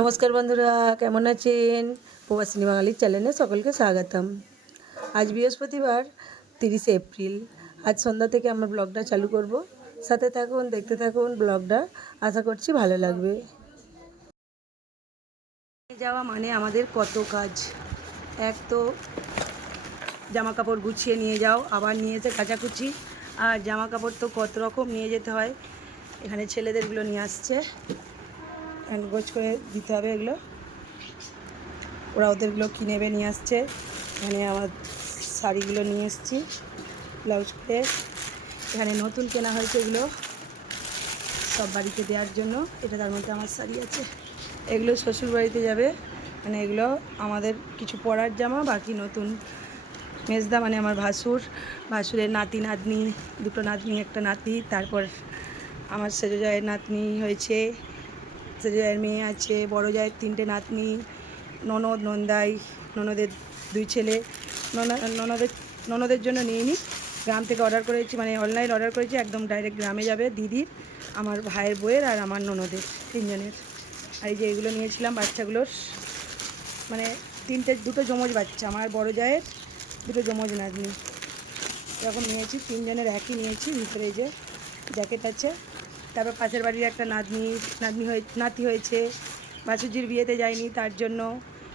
নমস্কার বন্ধুরা, কেমন আছেন? প্রবাসিনী বাঙালির চ্যানেলে সকলকে স্বাগতম। আজ বৃহস্পতিবার 30শে এপ্রিল। আজ সন্ধ্যা থেকে আমরা ব্লগটা চালু করব। সাথে থাকুন, দেখতে থাকুন ব্লগটা, আশা করছি ভালো লাগবে। যাওয়া মানে আমাদের কত কাজ। এক তো জামা কাপড় গুছিয়ে নিয়ে যাও, আবার নিয়ে এসে কাচাকুচি, আর জামা কাপড় তো কত রকম নিয়ে যেতে হয়। এখানে ছেলেদেরগুলো নিয়ে আসছে, গোছ করে দিতে হবে এগুলো। ওরা ওদেরগুলো কিনে নিয়ে আসছে। এখানে আমার শাড়িগুলো নিয়ে এসেছি ব্লাউজ করে। এখানে নতুন কেনা হয়েছে এগুলো সব বাড়িতে দেওয়ার জন্য। এটা তার মধ্যে আমার শাড়ি আছে। এগুলো শ্বশুর বাড়িতে যাবে, মানে এগুলো আমাদের কিছু পরার জামা, বাকি নতুন। মেজদা মানে আমার ভাসুরের নাতি নাতনি, দুটো নাতনি একটা নাতি, তারপর আমার সেজো জায়ের নাতনি হয়েছে, সেজো জায়ের মেয়ে আছে, বড় জায়ের 3টে নাতনি, ননদ নন্দাই, ননদের 2 ছেলে। ননদের জন্য নিইনি, গ্রাম থেকে অর্ডার করেছি, মানে অনলাইন অর্ডার করেছি, একদম ডাইরেক্ট গ্রামে যাবে দিদির, আমার ভাইয়ের বউয়ের আর আমার ননদের 3 জনের। আর এই যে এগুলো নিয়েছিলাম বাচ্চাগুলোর, মানে দুটো যমজ বাচ্চা, আমার বড় জায়ের দুটো যমজ নাতনি, এরকম নিয়েছি 3 জনের একই নিয়েছি। ভিতরে এই যে জ্যাকেট আছে। তারপর পাশের বাড়ির একটা নাতি হয়েছে, বাসুজির বিয়েতে যায়নি তার জন্য,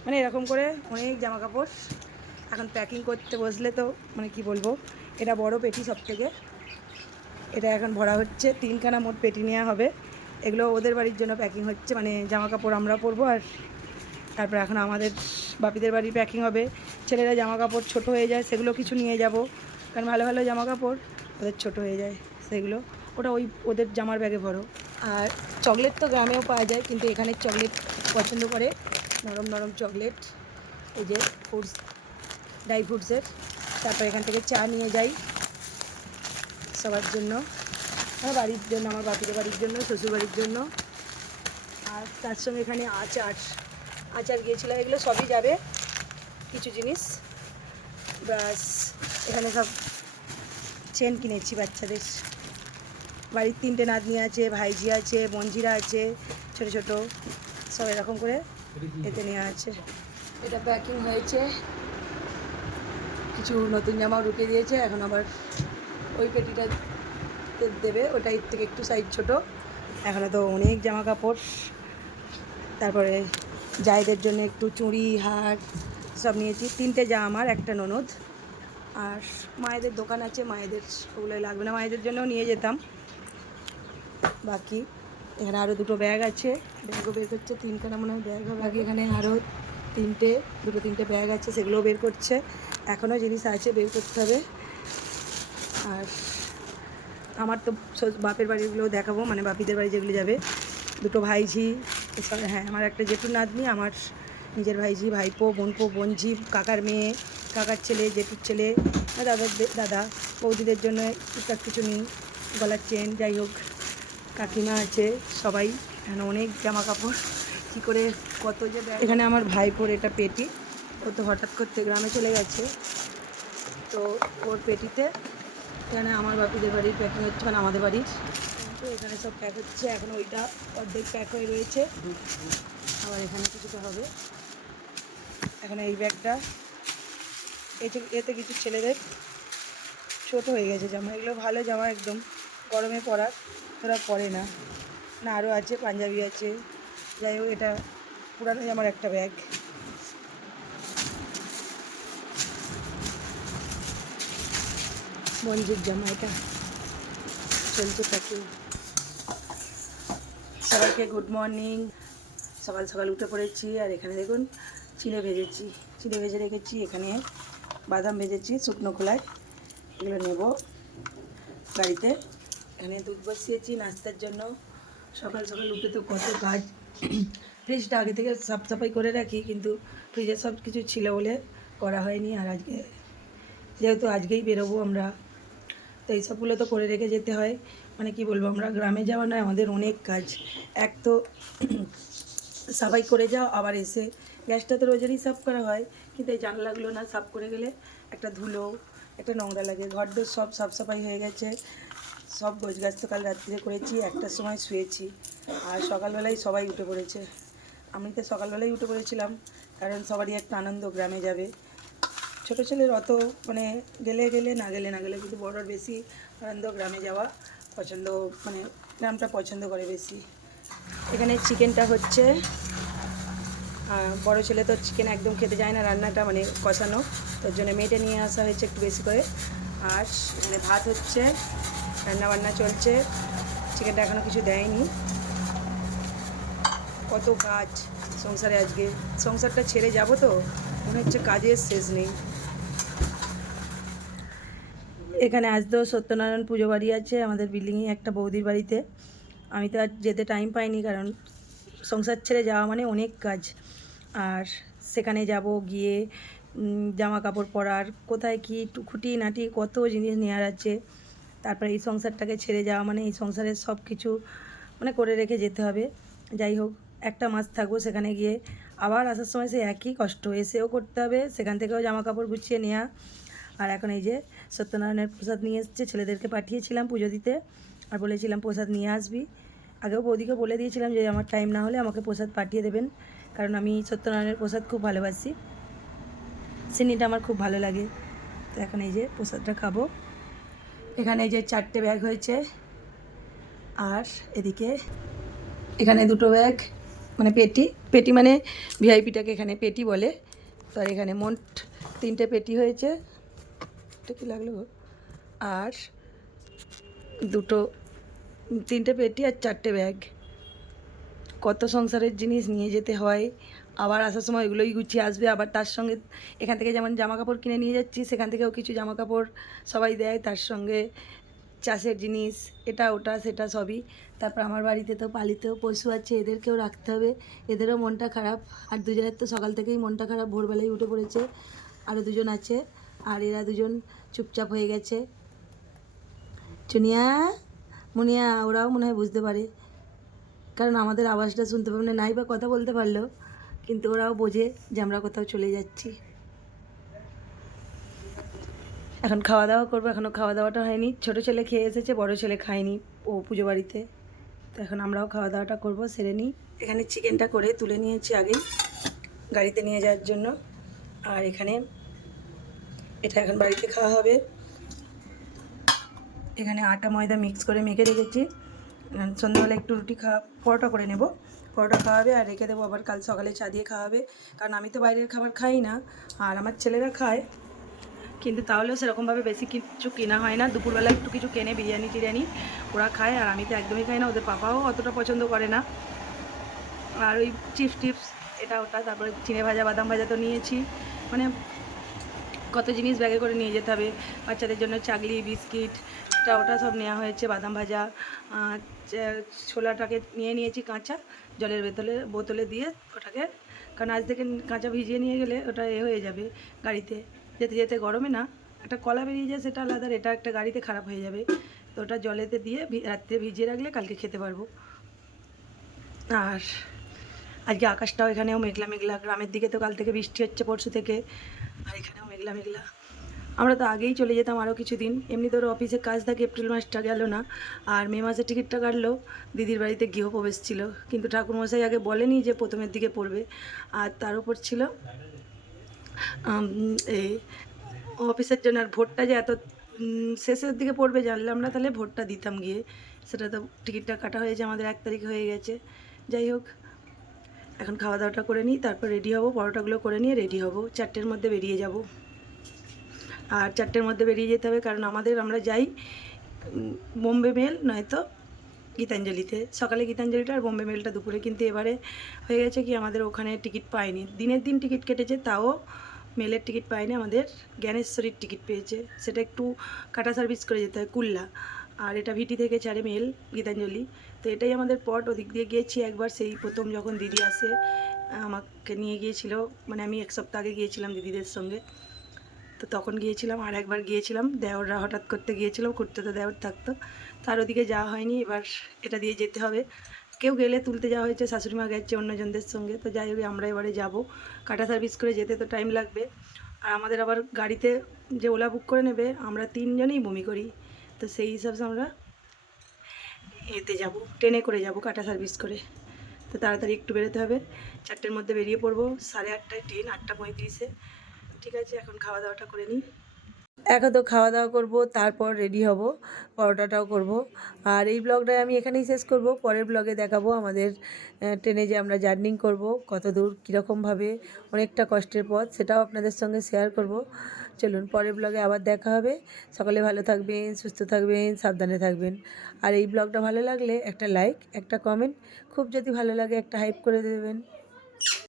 মানে এরকম করে অনেক জামা কাপড়। এখন প্যাকিং করতে বসলে তো মানে কি বলবো, এটা বড় পেটি সব থেকে, এটা এখন ভরা হচ্ছে। 3খানা মোট পেটি নেওয়া হবে। এগুলো ওদের বাড়ির জন্য প্যাকিং হচ্ছে, মানে জামা কাপড় আমরা পরবো, আর তারপর এখন আমাদের বাপিদের বাড়ি প্যাকিং হবে। ছেলেরা জামা কাপড় ছোটো হয়ে যায়, সেগুলো কিছু নিয়ে যাব, কারণ ভালো ভালো জামা কাপড় ওদের ছোটো হয়ে যায় সেগুলো, ওটা ওদের জামার ব্যাগে ভরো। আর চকলেট তো গ্রামেও পাওয়া যায়, কিন্তু এখানে চকলেট পছন্দ করে, নরম নরম চকলেট, এই যে ফ্রুটস, ড্রাই ফ্রুটসের। তারপর এখান থেকে চা নিয়ে যাই সবার জন্য, আমার বাড়ির জন্য, আমার বাপিদের বাড়ির জন্য, শ্বশুরবাড়ির জন্য। আর তার সঙ্গে এখানে আচার গিয়েছিলাম, এগুলো সবই যাবে, কিছু জিনিস ব্রাশ, এখানে সব চেন কিনেছি বাচ্চাদের। বাড়ির 3টে নাতনি আছে, ভাইজি আছে, বঞ্জিরা আছে, ছোটো ছোটো, সব এরকম করে এতে নেওয়া আছে। এটা প্যাকিং হয়েছে, কিছু নতুন জামাও ঢুকে দিয়েছে। এখন আবার ওই পেটিটা দেবে, ওটা এর থেকে একটু সাইজ ছোটো। এখানে তো অনেক জামা কাপড়। তারপরে জায়েদের জন্য একটু চুড়ি, হার সব নিয়েছি। 3টে যা আমার, একটা ননদ। আর মায়েদের দোকান আছে, মায়েদের ওগুলো লাগবে না, মায়েদের জন্যও নিয়ে যেতাম। বাকি এখানে আরও 2টো ব্যাগ আছে, ব্যাগও বের করছে, 3খানা মনে হয় ব্যাগ হবে। বাকি এখানে আরও 2-3টে ব্যাগ আছে, সেগুলোও বের করছে। এখনও জিনিস আছে, বের করতে হবে। আর আমার তো বাপের বাড়িগুলোও দেখাবো, মানে বাপিদের বাড়ি যেগুলো যাবে। 2টো ভাইঝি, হ্যাঁ আমার একটা জেঠুর নাতনি, আমার নিজের ভাইঝি, ভাইপো, বোনপো, বোনঝি, কাকার মেয়ে, কাকার ছেলে, জেঠুর ছেলে, দাদা বৌদিদের জন্য টুকটাক কিছু নিই, গলার চেন, যাই হোক। কাকিমা আছে, সবাই। এখানে অনেক জামা কাপড়, কী করে কত যে ব্যাগ। এখানে আমার ভাইপোর এটা পেটি, ও তো হঠাৎ করতে গ্রামে চলে গেছে, তো ওর পেটিতে এখানে আমার বাপিদের বাড়ির প্যাকিং হচ্ছে, মানে আমাদের বাড়ির। তো এখানে সব প্যাক হচ্ছে, এখন ওইটা অর্ধেক প্যাক হয়ে রয়েছে, আবার এখানে কিছুটা হবে। এখন এই ব্যাগটা, এতে কিছু ছেলেদের ছোটো হয়ে গেছে জামা, এগুলো ভালো জামা, একদম গরমে পরার, ওরা পরে না। আরও আছে, পাঞ্জাবি আছে, যাই হোক। এটা পুরানো জামার একটা ব্যাগ। মঞ্জির জামা, এটা চলছে প্যাকিং। সবাইকে গুড মর্নিং। সকাল সকাল উঠে পড়েছি, আর এখানে দেখুন চিড়ে ভেজে রেখেছি। এখানে বাদাম ভেজেছি শুকনো খোলায়, এগুলো নেব গাড়িতে। এখানে দুধ বসিয়েছি নাস্তার জন্য। সকাল সকাল উঠে তো কত কাজ। ফ্রিজটা আগে থেকে সাফাই করে রাখি, কিন্তু ফ্রিজে সব কিছু ছিল বলে করা হয়নি। আর আজকে যেহেতু আজকেই বেরোবো আমরা, তো এইসবগুলো তো করে রেখে যেতে হয়। মানে কি বলবো, আমরা গ্রামে যাওয়া নয়, আমাদের অনেক কাজ। এক তো সাফাই করে যাও, আবার এসে গ্যাসটা তো রোজেরই সাফ করা হয়, কিন্তু এই জানলাগুলো না সাফ করে গেলে একটা ধুলো, একটা নোংরা লাগে। ঘরদোর সব সাফ সাফাই হয়ে গেছে, সব গোছগাছ তো কাল রাত্রিরে করেছি, 1টার সময় শুয়েছি, আর সকালবেলায় সবাই উঠে পড়েছে। আমি তো সকালবেলায় উঠে পড়েছিলাম, কারণ সবারই একটা আনন্দ, গ্রামে যাবে। ছোটো ছেলের অত মানে গেলে গেলে না গেলে না গেলে, কিন্তু বড়োর বেশি আনন্দ গ্রামে যাওয়া পছন্দ, মানে গ্রামটা পছন্দ করে বেশি। এখানে চিকেনটা হচ্ছে, বড়ো ছেলে তো চিকেন একদম খেতে যায় না, রান্নাটা মানে কষানো, তার জন্য মেটে নিয়ে আসা হয়েছে একটু বেশি করে। আর এখানে ভাত হচ্ছে, রান্নাবান্না চলছে, চিকেনটা এখনও কিছু দেয়নি। কত কাজ সংসারে, আজকে সংসারটা ছেড়ে যাব তো মনে হচ্ছে কাজের শেষ নেই। এখানে আজ তো সত্যনারায়ণ পুজো বাড়ি আছে আমাদের বিল্ডিংয়ে একটা বৌদির বাড়িতে। আমি তো আর যেতে টাইম পাইনি, কারণ সংসার ছেড়ে যাওয়া মানে অনেক কাজ। আর সেখানে যাব, গিয়ে জামা কাপড় পরার, কোথায় কী খুঁটি নাটি কত জিনিস নেওয়ার আছে। তারপরে এই সংসারটাকে ছেড়ে যাওয়া মানে এই সংসারের সব কিছু মানে করে রেখে যেতে হবে। যাই হোক, একটা মাস থাকবো, সেখানে গিয়ে আবার আসার সময় সে একই কষ্ট, এসেও করতে হবে, সেখান থেকেও জামা কাপড় গুছিয়ে নেওয়া। আর এখন এই যে সত্যনারায়ণের প্রসাদ নিয়ে এসছে, ছেলেদেরকে পাঠিয়েছিলাম পুজো দিতে, আর বলেছিলাম প্রসাদ নিয়ে আসবি। আগেও বৌদিকে বলে দিয়েছিলাম যে আমার টাইম না হলে আমাকে প্রসাদ পাঠিয়ে দেবেন, কারণ আমি সত্যনারায়ণের প্রসাদ খুব ভালোবাসি, সিন্নিটা আমার খুব ভালো লাগে। তো এখন এই যে প্রসাদটা খাবো। এখানে এই যে 4টে ব্যাগ হয়েছে, আর এদিকে এখানে 2টো ব্যাগ, মানে পেটি, পেটি মানে ভিআইপিটাকে এখানে পেটি বলে। তো আর এখানে মোট 3টে পেটি হয়েছে, এটা কী লাগলো গো, আর 3টে পেটি আর 4টে ব্যাগ। কত সংসারের জিনিস নিয়ে যেতে হয়, আবার আসার সময় ওইগুলোই গুছিয়ে আসবে। আবার তার সঙ্গে এখান থেকে যেমন জামা কাপড় কিনে নিয়ে যাচ্ছি, সেখান থেকেও কিছু জামা কাপড় সবাই দেয়, তার সঙ্গে চাষের জিনিস, এটা ওটা সেটা সবই। তারপর আমার বাড়িতে তো পালিত পশু আছে, এদেরকেও রাখতে হবে, এদেরও মনটা খারাপ। আর দুজনের তো সকাল থেকেই মনটা খারাপ, ভোরবেলায় উঠে পড়েছে। আরও 2জন আছে, আর এরা 2জন চুপচাপ হয়ে গেছে। চুনিয়া, মুনিয়া, ওরাও মনে হয় বুঝতে পারে, কারণ আমাদের আওয়াজটা শুনতে পাবে না, নাই বা কথা বলতে পারলো, কিন্তু ওরাও বোঝে যে আমরা কোথাও চলে যাচ্ছি। এখন খাওয়া দাওয়া করবো, এখনও খাওয়া দাওয়াটা হয়নি। ছোটো ছেলে খেয়ে এসেছে, বড় ছেলে খায়নি, ও পুজো বাড়িতে। তো এখন আমরাও খাওয়া দাওয়াটা করবো, সেরে নিই। এখানে চিকেনটা করে তুলে নিয়েছি আগেই গাড়িতে নিয়ে যাওয়ার জন্য। আর এখানে এটা এখন বাড়িতে খাওয়া হবে। এখানে আটা ময়দা মিক্স করে মেখে রেখেছি, সন্ধ্যাবেলা একটু রুটি পরোটা করে নেব, পরোটা খাওয়াবে আর রেখে দেবো, আবার কাল সকালে চা দিয়ে খাওয়াবে। কারণ আমি তো বাইরের খাবার খাই না, আর আমার ছেলেরা খায়, কিন্তু তাহলেও সেরকমভাবে বেশি কিছু কেনা হয় না। দুপুরবেলা একটু কিছু কেনে, বিরিয়ানি টিরিয়ানি ওরা খায়, আর আমি তো একদমই খাই না, ওদের পাপাও অতটা পছন্দ করে না। আর ওই চিপস টিপস এটা ওটা, তারপরে চিনে ভাজা বাদাম ভাজা তো নিয়েছি, মানে কত জিনিস ব্যাগে করে নিয়ে যেতে হবে। বাচ্চাদের জন্য চাগলি, বিস্কিট, এটা ওটা সব নেওয়া হয়েছে, বাদাম ভাজা। ছোলাটাকে নিয়েছি কাঁচা, জলের বোতলে দিয়ে ওটাকে, কারণ আজ থেকে কাঁচা ভিজিয়ে নিয়ে গেলে ওটা হয়ে যাবে গাড়িতে যেতে যেতে, গরমে না একটা কলা বেরিয়ে যায় সেটা আলাদা, এটা একটা গাড়িতে খারাপ হয়ে যাবে। তো ওটা জলেতে দিয়ে রাত্রে ভিজিয়ে রাখলে কালকে খেতে পারবো। আর আজকে আকাশটাও এখানেও মেঘলা মেঘলা, গ্রামের দিকে তো কাল থেকে বৃষ্টি হচ্ছে, পরশু থেকে, আর এখানেও মেঘলা মেঘলা। আমরা তো আগেই চলে যেতাম আরও কিছুদিন, এমনি ধরো অফিসে কাজ থাকে, এপ্রিল মাসটা গেল না, আর মে মাসে টিকিটটা কাটলো। দিদির বাড়িতে গৃহপ্রবেশ ছিল, কিন্তু ঠাকুরমশাই আগে বলেনি যে প্রথমের দিকে পড়বে, আর তার উপর ছিল এই অফিসের জন্য। আর ভোটটা যে এত শেষের দিকে পড়বে জানলে আমরা তাহলে ভোটটা দিতাম গিয়ে, সেটা তো টিকিটটা কাটা হয়েছে, আমাদের 1 তারিখ হয়ে গেছে। যাই হোক, এখন খাওয়া দাওয়াটা করে নিই, তারপর রেডি হব, পরোটাগুলো করে নিয়ে রেডি হব, 4টের মধ্যে বেরিয়ে যাব। আর 4টের মধ্যে বেরিয়ে যেতে হবে, কারণ আমরা যাই বোম্বে মেল নয়তো গীতাঞ্জলিতে, সকালে গীতাঞ্জলিটা আর বোম্বে মেলটা দুপুরে। কিন্তু এবারে হয়ে গেছে কি, আমাদের ওখানে টিকিট পাইনি, দিনের দিন টিকিট কেটেছে, তাও মেলের টিকিট পাইনি, আমাদের জ্ঞানেশ্বরীর টিকিট পেয়েছে, সেটা একটু কাটা সার্ভিস করে যেতে হয় কুল্লা, আর এটা ভিটি থেকে ছাড়ে মেল গীতাঞ্জলি। তো এটাই আমাদের পট, ওদিক দিয়ে গিয়েছি একবার, সেই প্রথম যখন দিদি আসে আমাকে নিয়ে গিয়েছিল, মানে আমি 1 সপ্তাহ আগে গিয়েছিলাম দিদিদের সঙ্গে, তো তখন গিয়েছিলাম। আর একবার গিয়েছিলাম, দেওররা হঠাৎ করতে গিয়েছিলাম, করতে তো দেওর থাকতো, তার ওদিকে যাওয়া হয়নি। এবার এটা দিয়ে যেতে হবে, কেউ গেলে তুলতে যাওয়া হয়েছে, শাশুড়িমা গেছে অন্যজনদের সঙ্গে। তো যাই হোক, আমরা এবারে যাব, কাটা সার্ভিস করে যেতে তো টাইম লাগবে। আর আমাদের আবার গাড়িতে যে ওলা বুক করে নেবে, আমরা 3 জনেই বমি করি, তো সেই হিসাবে আমরা এতে যাব, ট্রেনে করে যাব, কাটা সার্ভিস করে। তো তাড়াতাড়ি একটু বেরোতে হবে। 4টের মধ্যে বেরিয়ে পড়বো, 8:30টায় ট্রেন, 8:35-এ। ঠিক আছে, এখন খাওয়া দাওয়াটা করে নিই। এখন তো খাওয়া দাওয়া করব, তারপর রেডি হব, পরোটাটাও করব। আর এই ব্লগটা আমি এখানেই শেষ করব। পরের ব্লগে দেখাবো আমাদের ট্রেনে যে আমরা জার্নি করব, কত দূর, কীরকমভাবে, অনেকটা কষ্টের পথ, সেটাও আপনাদের সঙ্গে শেয়ার করব। চলুন, পরের ব্লগে আবার দেখা হবে। সকলে ভালো থাকবেন, সুস্থ থাকবেন, সাবধানে থাকবেন। আর এই ব্লগটা ভালো লাগলে একটা লাইক, একটা কমেন্ট, খুব যদি ভালো লাগে একটা হাইপ করে দেবেন।